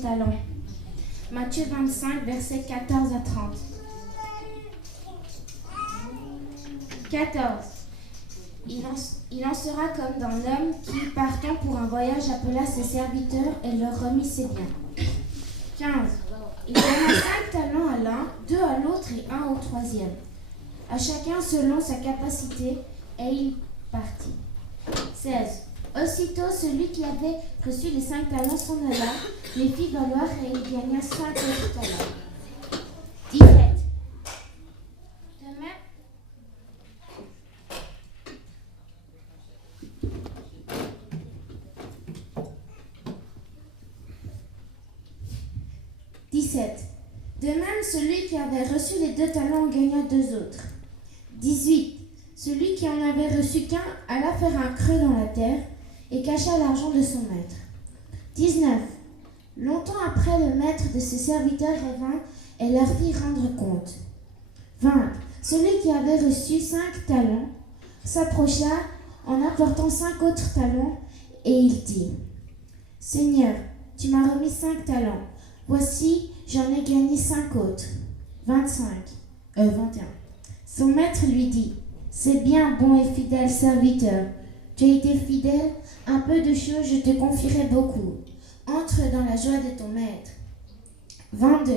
talents. Matthieu 25, versets 14 à 30. 14. Il en sera comme d'un homme qui, partant pour un voyage, appela ses serviteurs et leur remit ses biens. 15. Il donna 5 talents à l'un, 2 à l'autre et 1 au troisième, à chacun selon sa capacité, et il partit. 16. Aussitôt, celui qui avait reçu les 5 talents s'en alla, les fit valoir et il gagna 5 autres talents. 17. De même, De même, celui qui avait reçu les 2 talents en gagna 2 autres. 18. Celui qui en avait reçu qu'un alla faire un creux dans la terre et cacha l'argent de son maître. 19. Longtemps après, le maître de ses serviteurs revint et leur fit rendre compte. 20. Celui qui avait reçu 5 talents s'approcha en apportant 5 autres talents et il dit : Seigneur, tu m'as remis 5 talents. Voici, j'en ai gagné 5 autres. 21. Son maître lui dit : C'est bien, bon et fidèle serviteur. Tu as été fidèle, un peu de choses, je te confierai beaucoup. Entre dans la joie de ton maître. 22.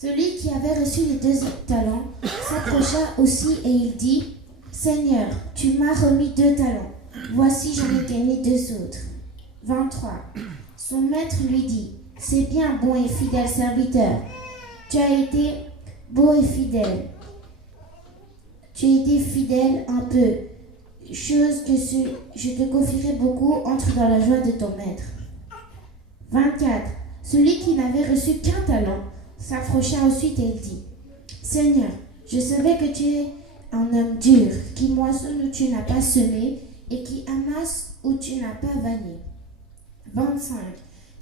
Celui qui avait reçu les 2 talents s'approcha aussi et il dit : Seigneur, tu m'as remis 2 talents. Voici, j'en ai gagné 2 autres. 23. Son maître lui dit : C'est bien, bon et fidèle serviteur. Tu as été beau et fidèle. Tu as été fidèle un peu. Chose que je te confierai beaucoup, entre dans la joie de ton maître. 24. Celui qui n'avait reçu qu'un talent s'approcha ensuite et il dit : Seigneur, je savais que tu es un homme dur, qui moissonne où tu n'as pas semé et qui amasse où tu n'as pas vanné. 25.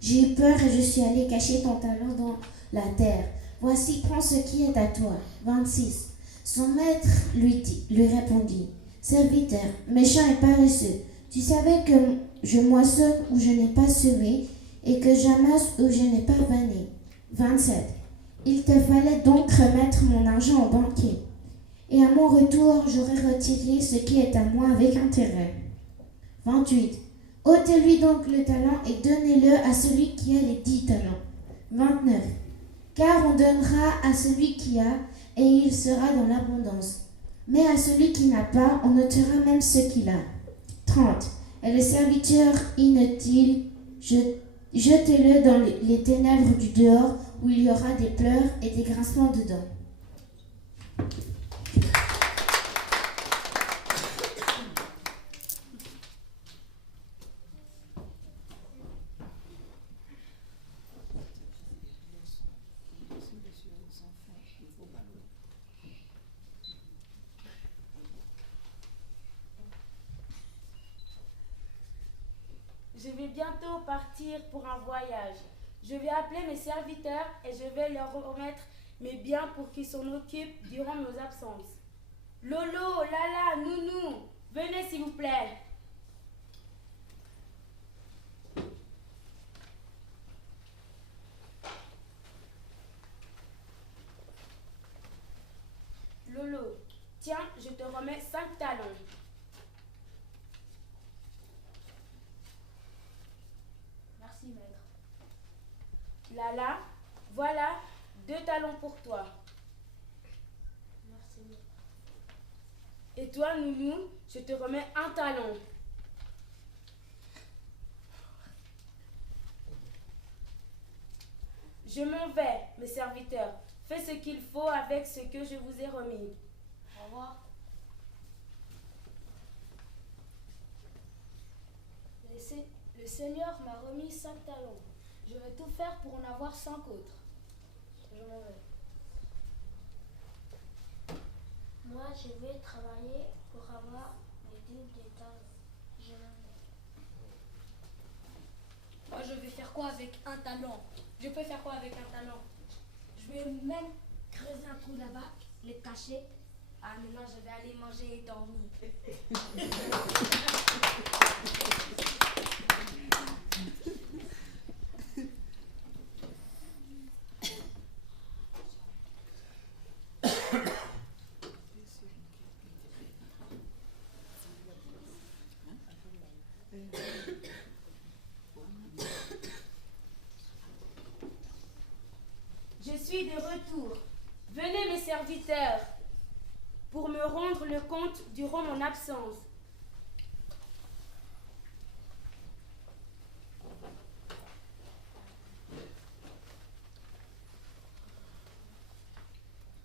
J'ai eu peur et je suis allé cacher ton talent dans la terre. Voici, prends ce qui est à toi. 26. Son maître lui répondit : Serviteur, méchant et paresseux, tu savais que je moissonne où je n'ai pas semé et que j'amasse où je n'ai pas vanné. 27. Il te fallait donc remettre mon argent au banquier, et à mon retour, j'aurai retiré ce qui est à moi avec intérêt. 28. Ôtez-lui donc le talent et donnez-le à celui qui a les 10 talents. 29. Car on donnera à celui qui a, et il sera dans l'abondance. Mais à celui qui n'a pas, on ôtera même ce qu'il a. 30. Et le serviteur inutile, jetez-le dans les ténèbres du dehors, où il y aura des pleurs et des grincements de dents. Je vais bientôt partir pour un voyage. Je vais appeler mes serviteurs et je vais leur remettre mes biens pour qu'ils s'en occupent durant nos absences. Lolo, Lala, Nounou, venez s'il vous plaît. Lolo, tiens, je te remets 5 talents. Merci, maître. Lala, voilà 2 talents pour toi. Merci, maître. Et toi, Nounou, je te remets 1 talent. Je m'en vais, mes serviteurs. Faites ce qu'il faut avec ce que je vous ai remis. Au revoir. Le Seigneur m'a remis 5 talents. Je vais tout faire pour en avoir 5 autres. Je m'en vais. Moi, je vais travailler pour avoir les 10 des talents. Je m'en vais. Moi, je vais faire quoi avec un talent? Je peux faire quoi avec un talent? Je vais même creuser un trou là-bas, les cacher. Ah, maintenant, je vais aller manger et dormir. serviteur pour me rendre le compte durant mon absence.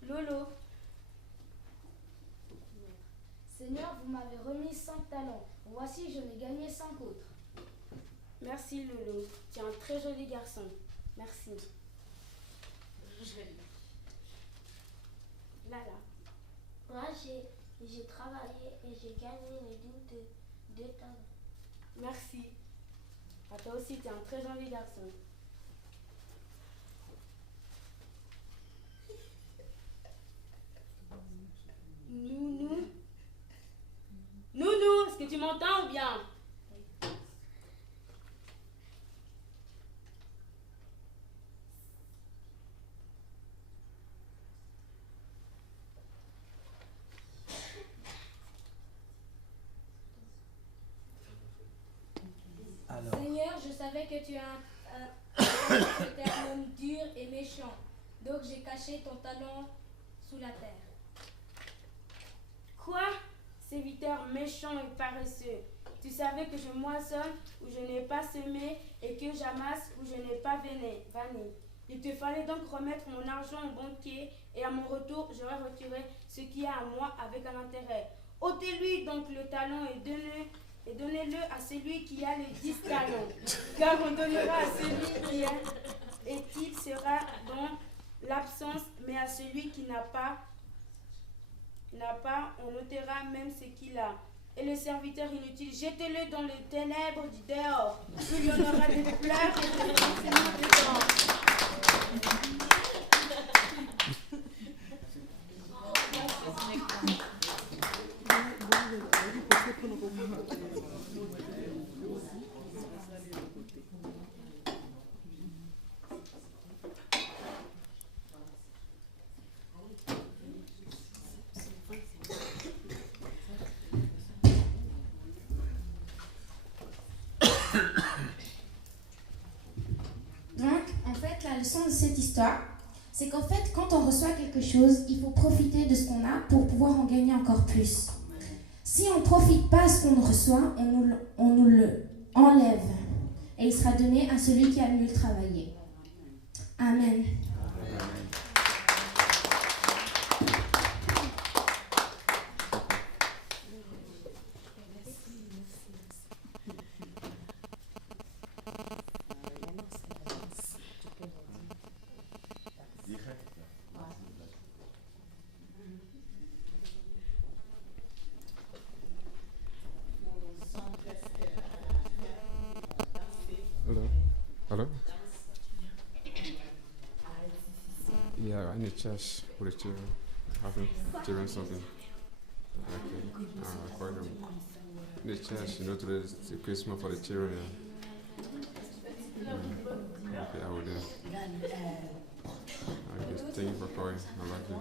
Lolo. Seigneur, vous m'avez remis 5 talents. Voici, je n'ai gagné 5 autres. Merci Lolo, tu es un très joli garçon. Merci. Lala. Moi, j'ai travaillé et j'ai gagné les 2 talents. Merci. À toi aussi, tu es un très joli garçon. Nounou. Nounou, est-ce que tu m'entends ou bien? Seigneur, je savais que tu es un homme dur et méchant. Donc j'ai caché ton talent sous la terre. Quoi? Serviteur méchant et paresseux. Tu savais que je moissonne où je n'ai pas semé et que j'amasse où je n'ai pas vanné. Il te fallait donc remettre mon argent au banquier et à mon retour, j'aurais retiré ce qui est à moi avec un intérêt. Ôtez-lui donc le talent et donnez-le à celui qui a les 10 talents. Car on donnera à celui qui a et qu'il sera dans l'absence, mais à celui qui n'a pas, on notera même ce qu'il a. Et le serviteur inutile, jetez-le dans les ténèbres du dehors. Il y en aura des pleurs et des frémissements dedans. Donc, en fait, la leçon de cette histoire, c'est qu'en fait, quand on reçoit quelque chose, il faut profiter de ce qu'on a pour pouvoir en gagner encore plus. Si on ne profite pas de ce qu'on reçoit, on nous le enlève. Et il sera donné à celui qui a le mieux travaillé. Amen. Hello? Yeah, I'm in the church with the children, having children something. Okay. I call them in the church, today is the Christmas for the children. Okay, I will do. Okay, thank you for calling. I love you.